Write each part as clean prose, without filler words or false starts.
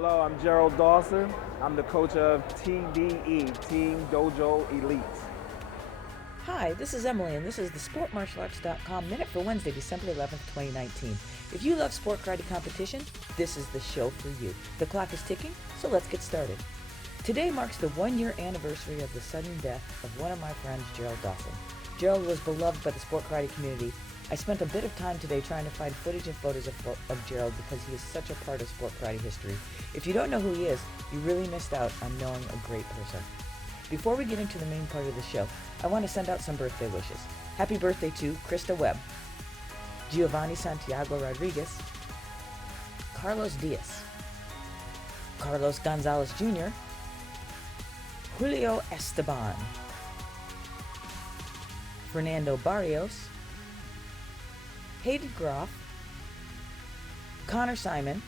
Hello, I'm Gerald Dawson. I'm the coach of TDE, Team Dojo Elite. Hi, this is Emily, and this is the SportMartialArts.com Minute for Wednesday, December 11th, 2019. If you love sport karate competition, this is the show for you. The clock is ticking, so let's get started. Today marks the one-year anniversary of the sudden death of one of my friends, Gerald Dawson. Gerald was beloved by the sport karate community. I spent a bit of time today trying to find footage and photos of Gerald because he is such a part of sport karate history. If you don't know who he is, you really missed out on knowing a great person. Before we get into the main part of the show, I want to send out some birthday wishes. Happy birthday to Krista Webb, Giovanni Santiago Rodriguez, Carlos Diaz, Carlos Gonzalez Jr., Julio Esteban, Fernando Barrios, Hayden Groff, Connor Simon,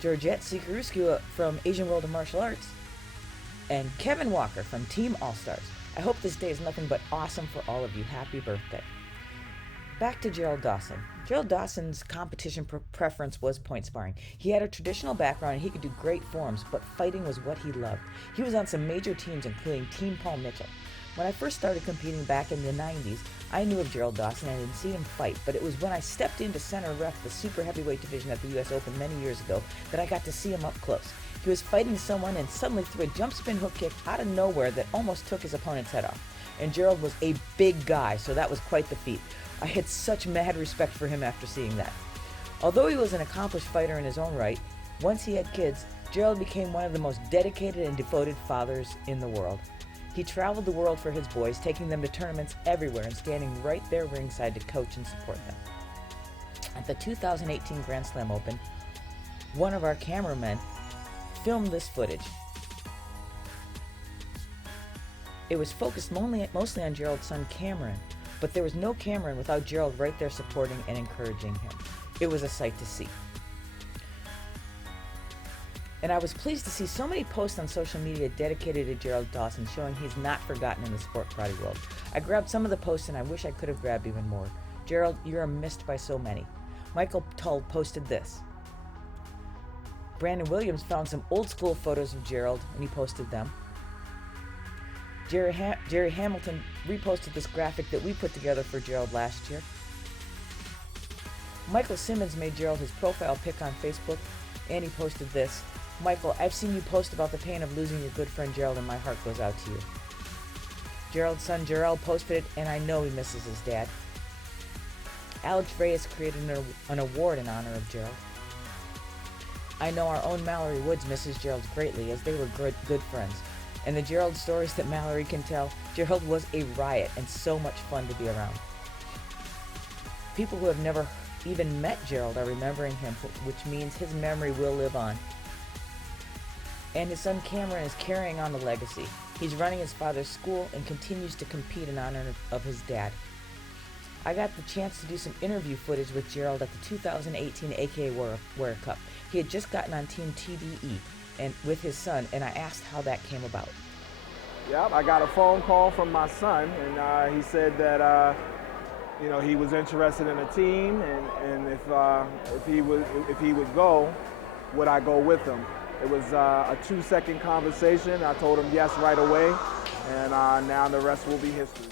Georgette Sikoruski from Asian World of Martial Arts, and Kevin Walker from Team All-Stars. I hope this day is nothing but awesome for all of you. Happy birthday. Back to Gerald Dawson. Gerald Dawson's competition preference was point sparring. He had a traditional background and he could do great forms, but fighting was what he loved. He was on some major teams, including Team Paul Mitchell. When I first started competing back in the 90s, I knew of Gerald Dawson and I didn't see him fight, but it was when I stepped into center ref the super heavyweight division at the US Open many years ago that I got to see him up close. He was fighting someone and suddenly threw a jump spin hook kick out of nowhere that almost took his opponent's head off. And Gerald was a big guy, so that was quite the feat. I had such mad respect for him after seeing that. Although he was an accomplished fighter in his own right, once he had kids, Gerald became one of the most dedicated and devoted fathers in the world. He traveled the world for his boys, taking them to tournaments everywhere and standing right there ringside to coach and support them. At the 2018 Grand Slam Open, one of our cameramen filmed this footage. It was focused mostly on Gerald's son Cameron, but there was no Cameron without Gerald right there supporting and encouraging him. It was a sight to see. And I was pleased to see so many posts on social media dedicated to Gerald Dawson, showing he's not forgotten in the sport karate world. I grabbed some of the posts and I wish I could have grabbed even more. Gerald, you're missed by so many. Michael Tull posted this. Brandon Williams found some old school photos of Gerald and he posted them. Jerry Hamilton reposted this graphic that we put together for Gerald last year. Michael Simmons made Gerald his profile pic on Facebook and he posted this. Michael, I've seen you post about the pain of losing your good friend Gerald and my heart goes out to you. Gerald's son Gerald posted it and I know he misses his dad. Alex Reyes created an award in honor of Gerald. I know our own Mallory Woods misses Gerald greatly as they were good friends. And the Gerald stories that Mallory can tell, Gerald was a riot and so much fun to be around. People who have never even met Gerald are remembering him, which means his memory will live on. And his son Cameron is carrying on the legacy. He's running his father's school and continues to compete in honor of his dad. I got the chance to do some interview footage with Gerald at the 2018 AKA Warrior Cup. He had just gotten on Team TDE and with his son, and I asked how that came about. Yep, I got a phone call from my son, and he said that he was interested in a team, and if he would go, would I go with him? It was a 2-second conversation. I told him yes right away, and now the rest will be history.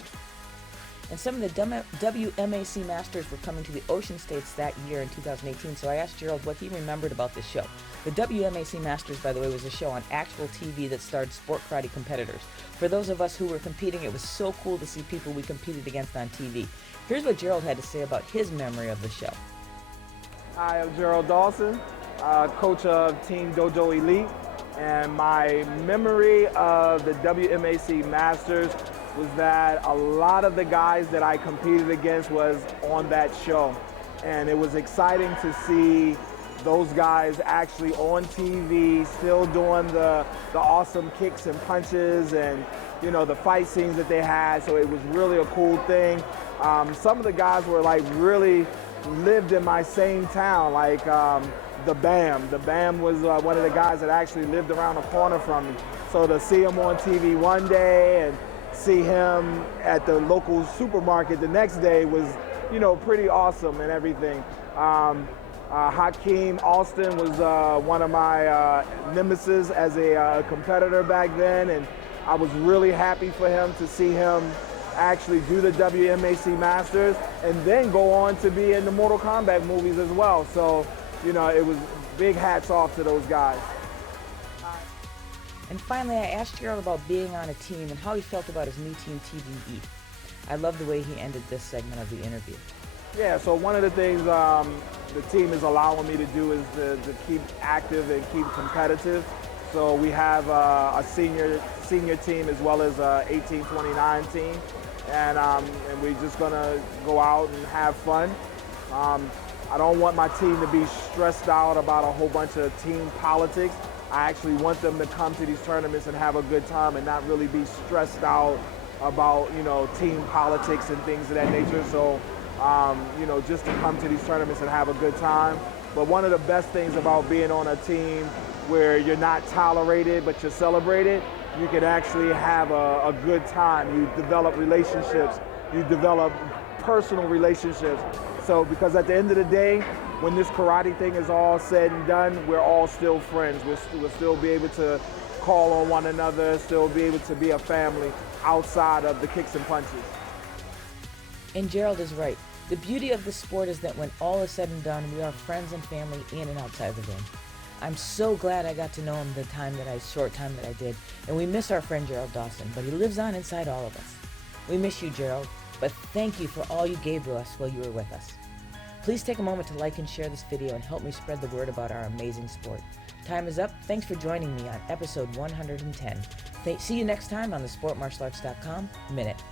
And some of the WMAC Masters were coming to the Ocean States that year in 2018, so I asked Gerald what he remembered about this show. The WMAC Masters, by the way, was a show on actual TV that starred sport karate competitors. For those of us who were competing, it was so cool to see people we competed against on TV. Here's what Gerald had to say about his memory of the show. Hi, I'm Gerald Dawson, coach of Team Dojo Elite, and my memory of the WMAC Masters was that a lot of the guys that I competed against was on that show. And it was exciting to see those guys actually on TV, still doing the awesome kicks and punches and, the fight scenes that they had. So it was really a cool thing. Some of the guys were like really lived in my same town, like the Bam. The Bam was one of the guys that actually lived around the corner from me. So to see him on TV one day and see him at the local supermarket the next day was, pretty awesome and everything. Hakeem Alston was one of my nemesis as a competitor back then, and I was really happy for him to see him actually do the WMAC Masters and then go on to be in the Mortal Kombat movies as well. So, you know, it was big hats off to those guys. And finally, I asked Gerald about being on a team and how he felt about his new team, TDE. I love the way he ended this segment of the interview. Yeah, so one of the things the team is allowing me to do is to keep active and keep competitive. So we have a senior team as well as a 18-29 team, and we're just gonna go out and have fun. I don't want my team to be stressed out about a whole bunch of team politics. I actually want them to come to these tournaments and have a good time and not really be stressed out about, you know, team politics and things of that nature. So, you know, just to come to these tournaments and have a good time. But one of the best things about being on a team where you're not tolerated but you're celebrated, you can actually have a good time. You develop relationships, you develop personal relationships. So, because at the end of the day, when this karate thing is all said and done, we're all still friends. We'll still be able to call on one another, still be able to be a family outside of the kicks and punches. And Gerald is right. The beauty of the sport is that when all is said and done, we are friends and family in and outside the ring. I'm so glad I got to know him the short time that I did, and we miss our friend Gerald Dawson, but he lives on inside all of us. We miss you, Gerald, but thank you for all you gave to us while you were with us. Please take a moment to like and share this video and help me spread the word about our amazing sport. Time is up. Thanks for joining me on episode 110. See you next time on the SportMartialArts.com Minute.